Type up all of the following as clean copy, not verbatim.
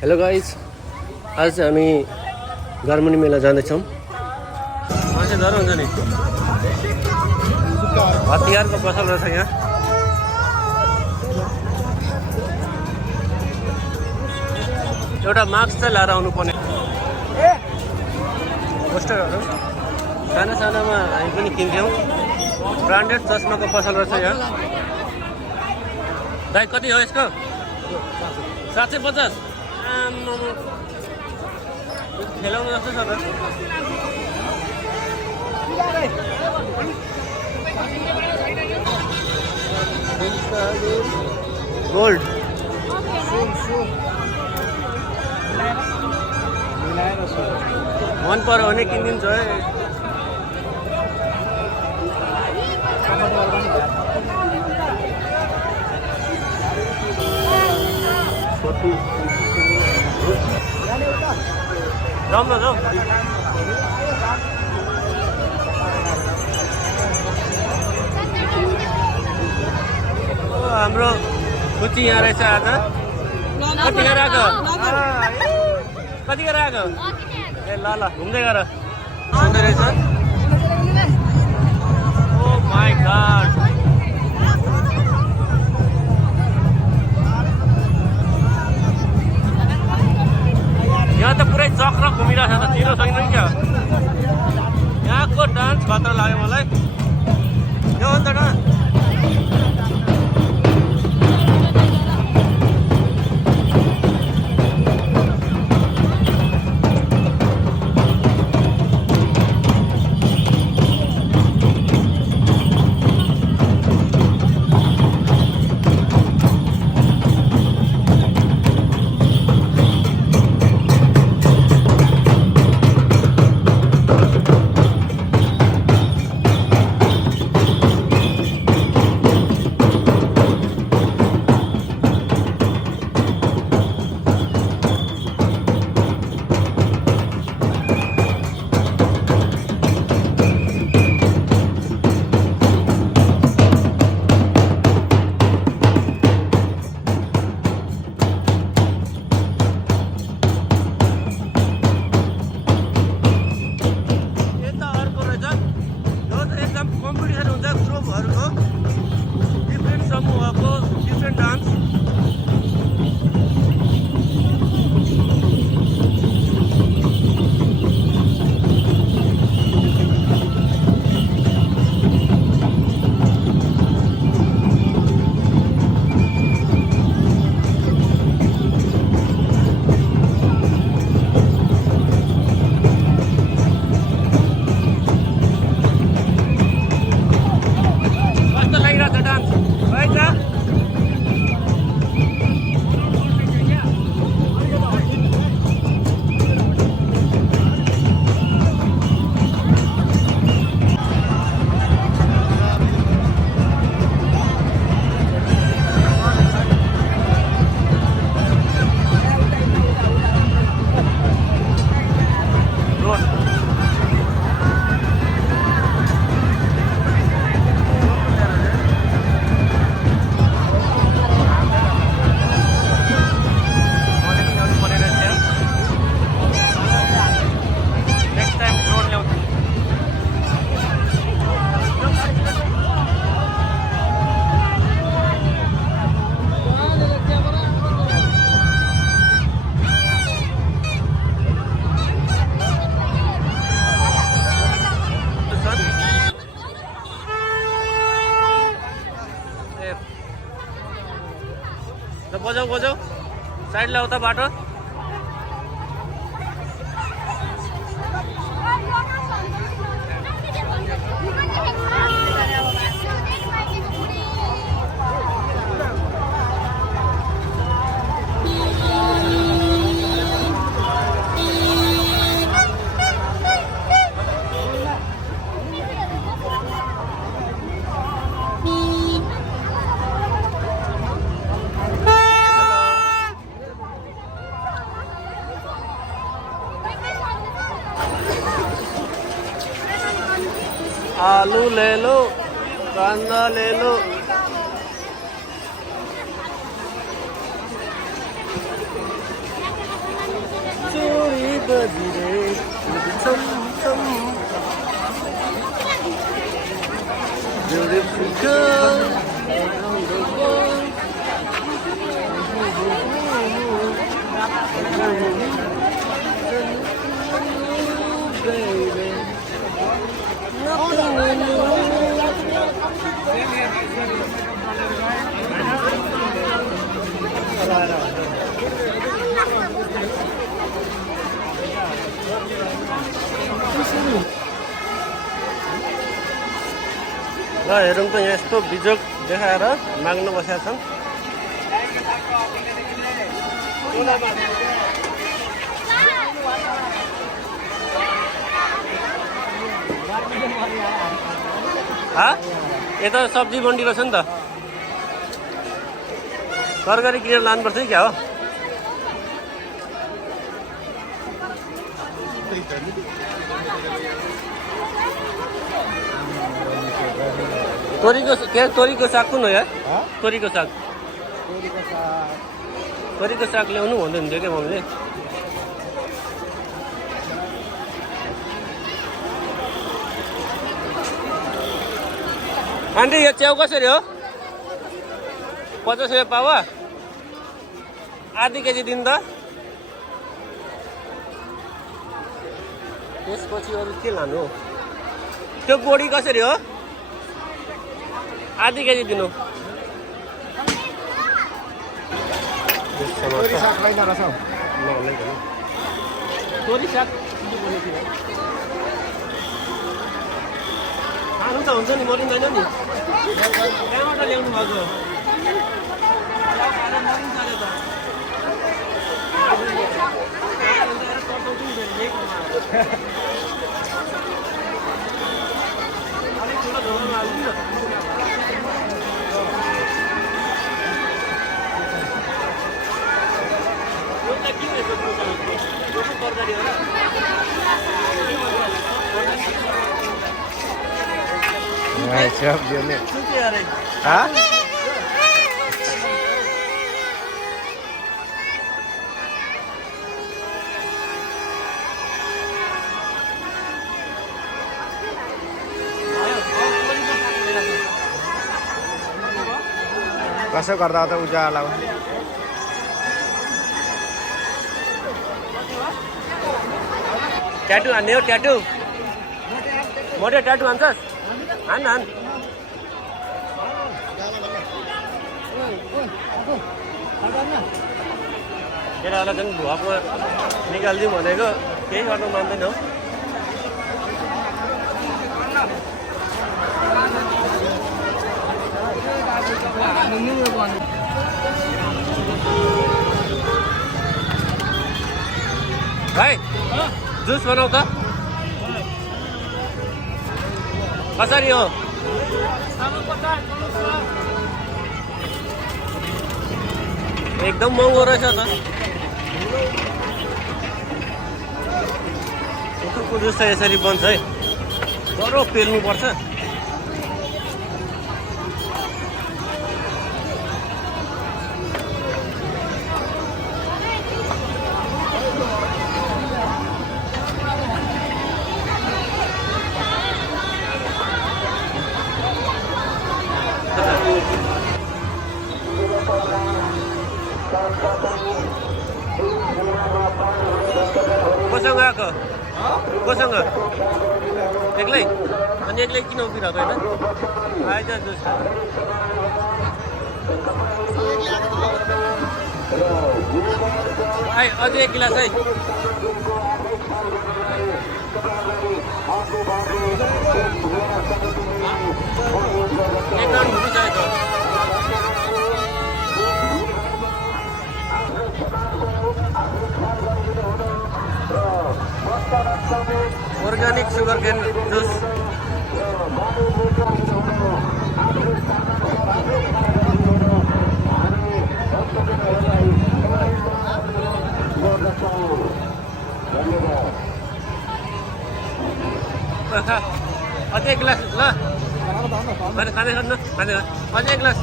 Hello guys, आज हामी गारमुनी मेला जाँदैछौँ। मान्छे डर हुन्छ नि, हतियारको पसल रहेछ यहाँ। एउटा मास्क चाहिँ लाएर आउनुपर्ने। पोस्टरहरू साना सानामा हामी पनि किन्थ्यौँ। ब्रान्डेड चस्माको पसल रहेछ यहाँ। दाइ कति हो यसको? 750। खेलाउनु जस्तो छ त। गोल्ड मन पर्यो भने किनिदिन्छु है। जाऊँ न जाऊँ। हाम्रो कुची यहाँ रहेछ आज। कतिखेर आएको? कतिखेर आएको? ए ल ल घुम्दै गर। आउँदै रहेछ। ओ माई गॉड, यहाँ त पुरै चक्र घुमिरहेको छ त। चिरो छैन क्या? यहाँको डान्स खतरा लाग्यो मलाई। यो अन्त डान्स बजाऊ बजाऊ। साइड ल्याऊ त बाटो। आलू ले लो, कांदा ले लो। Beautiful girl around the world. Baby, nothing new. ल हेरौँ त यस्तो बिजोग देखाएर माग्न बसेका छन्। यता सब्जी मन्डी रहेछ नि त, तरकारी किनेर लानुपर्छ क्या हो। तोरीको साग कुन हो यार? तोरीको साग ल्याउनु भन्दै हुन्थ्यो क्या मम्मीले। आन्टी यो च्याउ कसरी हो? 50 रुपियाँ पावा, आधी केजी दिनु त। त्यसपछि अरू के लानु? त्यो बोडी कसरी हो? आधी केजी दिनु। तोरी साग खानु त हुन्छ नि, मरिँदैन नि। कहाँबाट ल्याउनु भएको? अलिक ठुलो झोलमा हाल्नु न। तरकारी हो र? कसो गर्दा त उज्यालो ट्याटु हान्ने हो? ट्याटु मोटे ट्याटु हान्छस्? हान केटाहरूलाई झन् भुवामा निकालिदिउँ भनेको, केही गर्न मान्दैन हौ। भाइ जुस बनाऊ त, कसरी हो? एकदम महँगो रहेछ त। कुकुरको जुस त यसरी बन्छ है, डह्रो पेल्नुपर्छ। कोसँग आएको? कोसँग? एक्लै? अनि एक्लै किन उभिरहेको होइन? आइज जुस आइ, अझै 1 गिलास है। एक राउन्ड घुमी चाहिएको। Organic sugarcane juice. Oke, gelas lah. Mana kan na? Mana? Oke, gelas.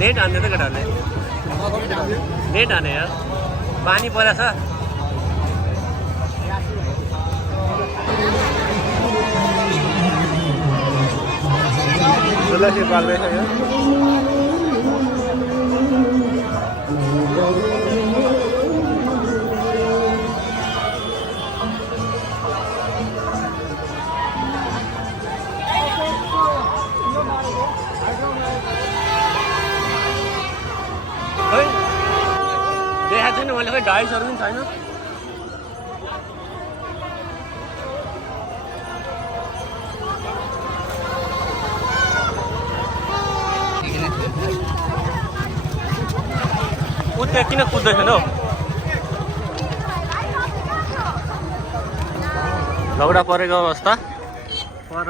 Net ande त गडाले नेट हाने यार पानी परेछ तुलसी पाल्दैछ यो देखाएको छैन मैले खै डाइसहरू पनि छैन ऊ त्यहाँ किन कुद्दैछन् हौ झगडा परेको अवस्था पर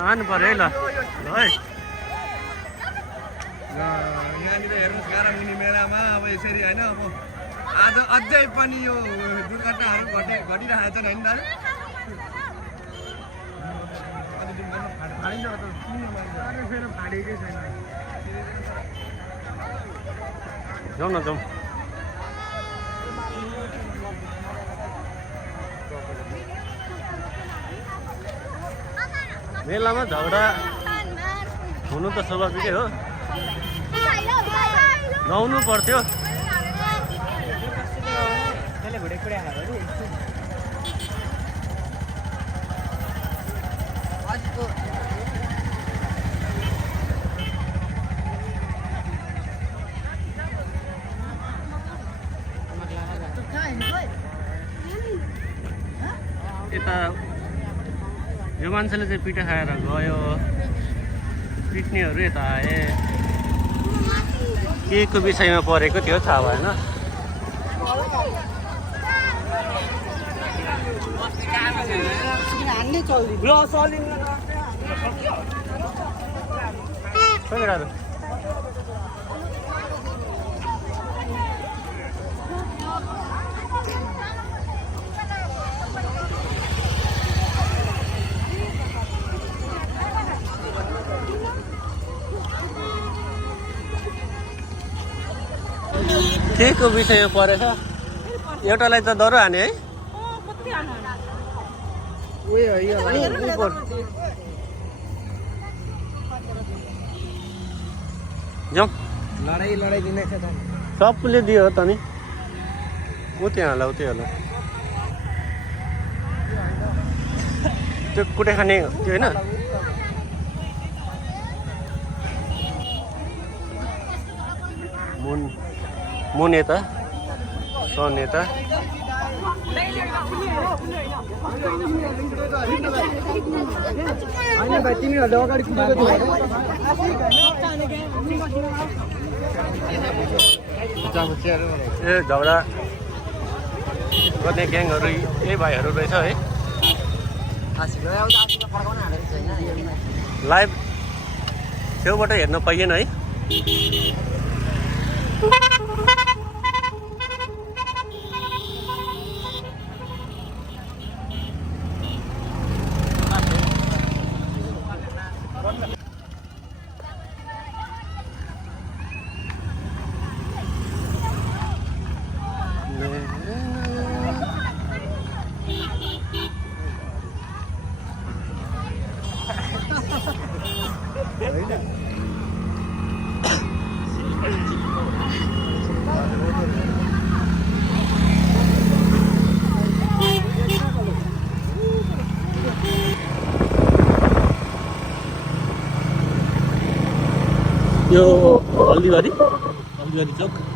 हानु पर्यो है ल है यहाँनिर हेर्नुहोस् गारामुनि मेलामा अब यसरी होइन अब आज अझै पनि यो दुर्घटनाहरू घटिरहेका छन् होइन दाजु जाउँ न जाउँ मेलामा झगडा हुनु त स्वाभाविकै हो नहुनु पर्थ्यो यता यो मान्छेले चाहिँ पिठा खाएर गयो पिट्नेहरू यता आए के को विषयमा परेको थियो थाहा भएन के को विषयमा परेछ एउटालाई त डह्रो हाने है जाउँ लडाइँ दिने छ सबले दियो त नि ऊ त्यहाँ होला ऊ त्यो होला त्यो कुटे खाने त्यो होइन मुन यता सन यता ए झगडा गर्ने ग्याङहरू यही भाइहरू रहेछ है लाइभ छेउबाट हेर्न पाइएन है यो हल्दीबारी चोक